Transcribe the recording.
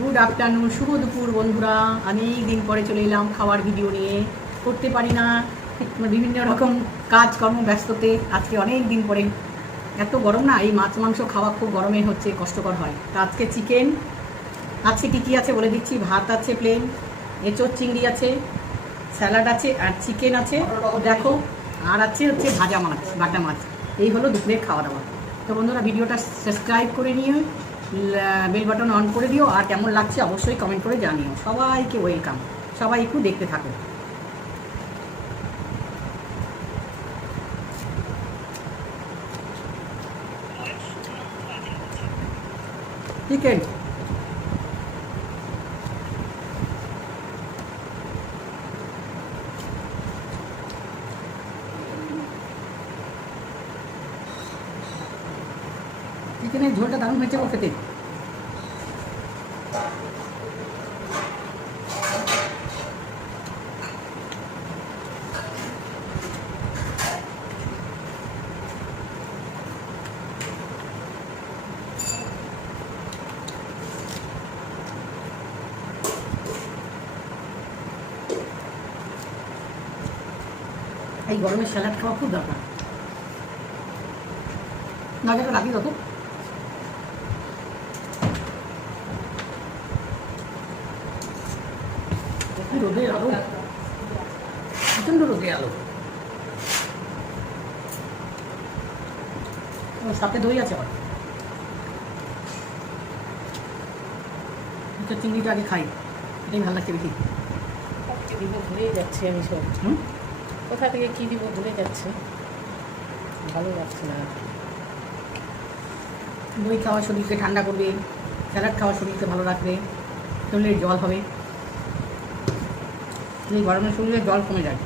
Good afternoon, শুভ দুপুর বন্ধুরা। অনেক দিন পরে চলে এলাম খাওয়ার ভিডিও নিয়ে। করতে পারি না, বিভিন্ন রকম কাজকর্ম ব্যস্ততে আজকে অনেক দিন পরে। এত গরম না, এই মাছ মাংস খাওয়া খুব গরমে হচ্ছে, কষ্টকর হয়। তা আজকে চিকেন আছে, কী কী আছে বলে দিচ্ছি। ভাত আছে প্লেন, এঁচোড় চিংড়ি আছে, স্যালাড আছে, আর চিকেন আছে দেখো, আর আছে হচ্ছে ভাজা মাছ, বাটা মাছ। এই হলো দুপুরের খাওয়া দাওয়া। তো বন্ধুরা, ভিডিওটা সাবস্ক্রাইব করে নিও, বেল বাটন অন করে দিও, আর কেমন লাগছে অবশ্যই কমেন্ট করে জানিও। সবাইকে ওয়েলকাম, সবাই একটু দেখতে থাকো। চিকেন চিকেনের ঝোলটা দারুণ হয়েছে গো খেতে। এই গরমে স্যালাড খাওয়া খুব দরকার। নজরটা রাখি দেখো। রোদের আলো, প্রচণ্ড রোদের আলো। সাথে দই আছে আবার। চিংড়িটা আগে খাই, এটাই ভালো লাগছে বেশি। দিব ভুলেই যাচ্ছি আমি সব। কোথা থেকে কী দিব ভুলে যাচ্ছে, ভালো লাগছে না। দই খাওয়া শরীরকে ঠান্ডা করবে, স্যালাড খাওয়া শরীরকে ভালো রাখবে, শরীরে জল হবে। এই গরমের শরীরে জল কমে যায়।